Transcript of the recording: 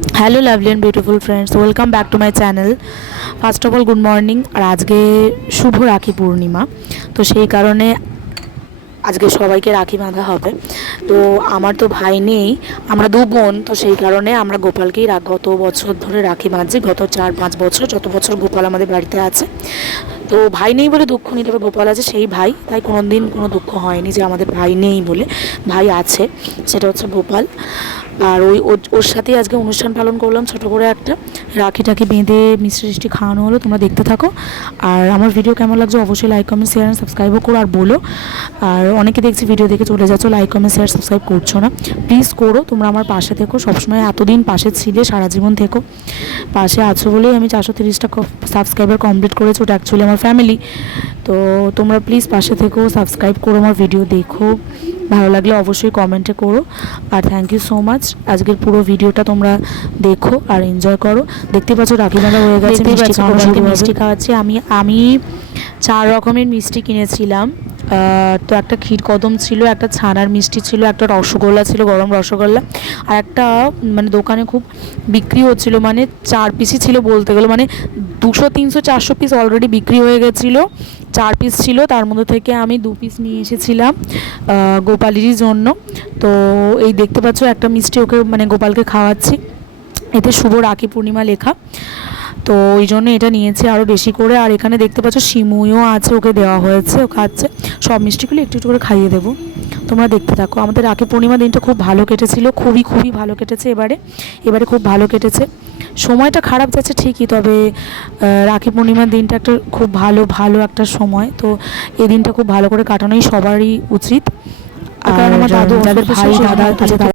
Hello lovely and beautiful friends, welcome back to my channel. First of all good morning. আর আজকে শুভ রাখি পূর্ণিমা, তো সেই কারণে আজকে সবাইকে রাখি বাঁধা হবে। তো আমার তো ভাই নেই, আমরা দু বোন, তো সেই কারণে আমরা গোপালকেই গত বছর ধরে রাখি বাঁধছি, গত 4-5 বছর, যত বছর গোপাল আমাদের বাড়িতে আছে। তো ভাই নেই বলে দুঃখ নেই, তবে গোপাল আছে সেই ভাই, তাই কোনো দিন কোনো দুঃখ হয়নি যে আমাদের ভাই নেই বলে। ভাই আছে, সেটা হচ্ছে গোপাল। আর ওর সাথেই আজকে অনুষ্ঠান পালন করলাম ছোট করে একটা, রাখিটাকে বেঁধে মিষ্টি টিষ্টি খাওয়ানো হলো। তোমরা দেখতে থাকো, আর আমার ভিডিও কেমন লাগছে অবশ্যই লাইক কমেন্ট শেয়ার অ্যান্ড সাবস্ক্রাইবও করো আর বলো। আর অনেকে দেখছি ভিডিও দেখে চলে যাচ্ছ, লাইক কমেন্ট শেয়ার সাবস্ক্রাইব করছো না, প্লিজ করো। তোমরা আমার পাশে থেকো, সবসময় এতদিন পাশে ছিলে, সারা জীবন থেকো, পাশে আছো বলেই আমি 430টা সাবস্ক্রাইবার কমপ্লিট করেছি। ওটা অ্যাকচুয়ালি আমার ফ্যামিলি। তো তোমরা প্লিজ পাশে থেকো, সাবস্ক্রাইব করো, আমার ভিডিও দেখো, ভালো লাগলে অবশ্যই কমেন্টে করো। আর থ্যাংক ইউ সো মাচ। আজকের পুরো ভিডিওটা তোমরা দেখো আর এনজয় করো। দেখতে পাচ্ছ রাখি বাঁধা হয়ে গেছে, মিষ্টি খাওয়াচ্ছি। আমি 4 রকমের মিষ্টি কিনেছিলাম। তো একটা ক্ষীর কদম ছিল, একটা ছানার মিষ্টি ছিল, একটা রসগোল্লা ছিল, গরম রসগোল্লা, আর একটা মানে দোকানে খুব বিক্রি হচ্ছিল, মানে 4 পিসই ছিল বলতে গেলে, মানে 200, 300, 400 পিস অলরেডি বিক্রি হয়ে গেছিলো। 4 পিস ছিল, তার মধ্যে থেকে আমি 2 পিস নিয়ে এসেছিলাম গোপালেরই জন্য। তো এই দেখতে পাচ্ছ একটা মিষ্টি ওকে মানে গোপালকে খাওয়াচ্ছি, এতে শুভ রাখি পূর্ণিমা লেখা, তো ওই জন্য এটা নিয়েছি আরও বেশি করে। আর এখানে দেখতে পাচ্ছ সিমুইও আছে, ওকে দেওয়া হয়েছে, ও খাচ্ছে। সব মিষ্টিগুলো একটু একটু করে খাইয়ে দেবো, তোমরা দেখতে থাকো। আমাদের রাখি পূর্ণিমা দিনটা খুব ভালো কেটেছিল, খুবই খুবই ভালো কেটেছে। এবারে খুব ভালো কেটেছে। সময়টা খারাপ যাচ্ছে ঠিকই, তবে রাখি পূর্ণিমার দিনটা একটা খুব ভালো একটা সময়। তো এই দিনটা খুব ভালো করে কাটানোই সবারই উচিত। আর আমার দাদু, যাদের ভাই দাদা আছে